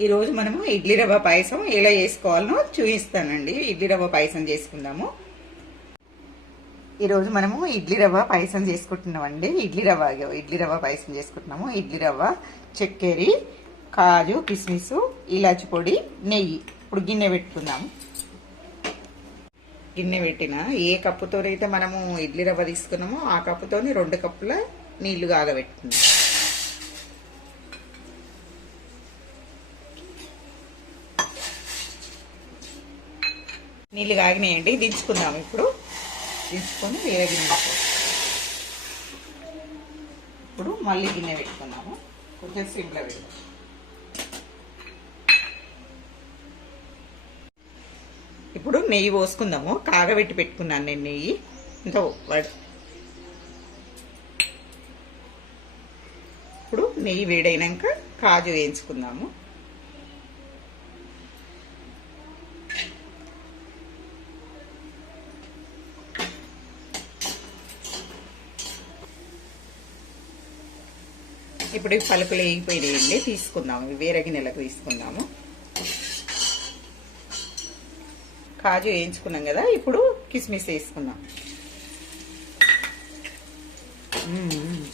ఈరోజు మనము ఇడ్లీ రవ్వ పాయసం ఎలా చేసుకోవాలనో చూపిస్తానండి. ఇడ్లీ రవ్వ పాయసం చేసుకుందాము. ఈరోజు మనము ఇడ్లీ రవ్వ పాయసం చేసుకుంటున్నామండి. ఇడ్లీ రవ్వ పాయసం చేసుకుంటున్నాము. ఇడ్లీ రవ్వ, చక్కెర, కాజు, కిస్మిస్, ఇలాచి పొడి, నెయ్యి. ఇప్పుడు గిన్నె పెట్టుకుందాము. గిన్నె పెట్టిన ఏ కప్పుతో అయితే మనము ఇడ్లీ రవ్వ తీసుకున్నామో ఆ కప్పుతోని 2 కప్పుల నీళ్లు కాగబెట్టుకుందాం. నీళ్ళు కాగినాయండి, దించుకుందాము. ఇప్పుడు దించుకొని వేరే గిన్నె. ఇప్పుడు మళ్ళీ గిన్నె పెట్టుకున్నాము. కొంచెం సిమ్లో పెడదాం. ఇప్పుడు నెయ్యి పోసుకుందాము. కాగబెట్టి పెట్టుకున్నాను నేను నెయ్యి. ఇంత ఇప్పుడు నెయ్యి వేడైనాక కాజు వేయించుకుందాము. ఇప్పుడు పలుకులు వేగిపోయినాయండి, తీసుకుందాము. వేరే గిన్నెలకు తీసుకుందాము. కాజు వేయించుకున్నాం కదా, ఇప్పుడు కిస్మిస్ వేసుకుందాం.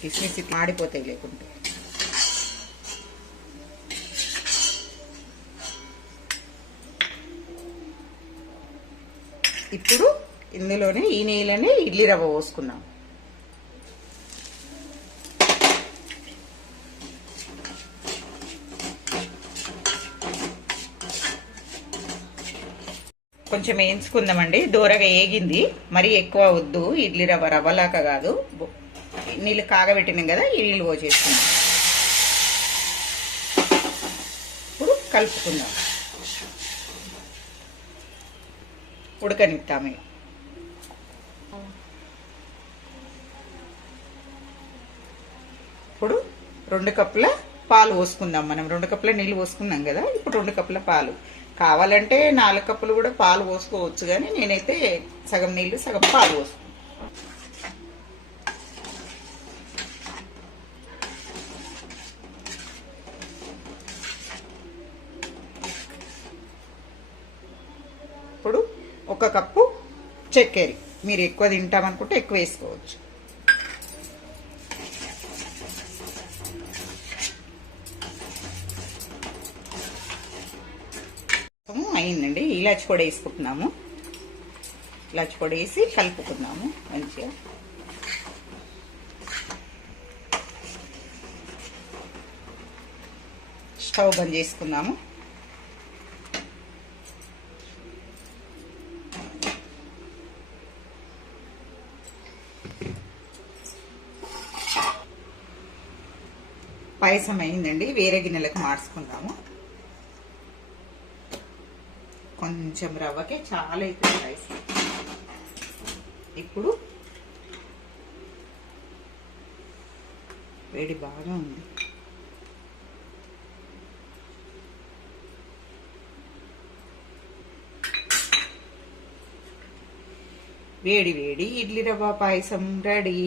కిస్మిస్ ఇట్లా ఆడిపోతాయి లేకుంటే. ఇప్పుడు ఇందులోనే ఈ నెయ్యిలోనే ఇడ్లీ రవ్వ పోసుకుందాం. కొంచెం వేయించుకుందామండి. దూరగా ఏగింది, మరీ ఎక్కువ వద్దు. ఇడ్లీ రవ్వ రవ్వలాగా కాదు. నీళ్ళు కాగబెట్టినాం కదా, ఈ నీళ్ళు పోసేసుకుందాం. ఇప్పుడు కలుపుకుందాం, ఉడకనిస్తాము. ఇప్పుడు 2 కప్పుల పాలు పోసుకుందాం. మనం 2 కప్పుల నీళ్ళు పోసుకున్నాం కదా, ఇప్పుడు 2 కప్పుల పాలు. కావాలంటే 4 కప్పులు కూడా పాలు పోసుకోవచ్చు, కానీ నేనైతే సగం నీళ్ళు సగం పాలు పోసుకుంటాను. ఇప్పుడు 1 కప్పు చక్కెర. మీరు ఎక్కువ తింటామనుకుంటే ఎక్కువ వేసుకోవచ్చు. అయిందండి. ఇలాచి పొడి వేసుకుంటున్నాము. ఇలాచి పొడి వేసి కలుపుకుందాము మంచిగా. స్టవ్ బంద్ చేసుకుందాము. పాయసం అయిందండి. వేరే గిన్నెలకు మార్చుకుందాము. కొంచెం రవ్వకే చాలా అవుతుంది పాయసం. ఇప్పుడు వేడి బాగా ఉంది. వేడి వేడి ఇడ్లీ రవ్వ పాయసం రెడీ.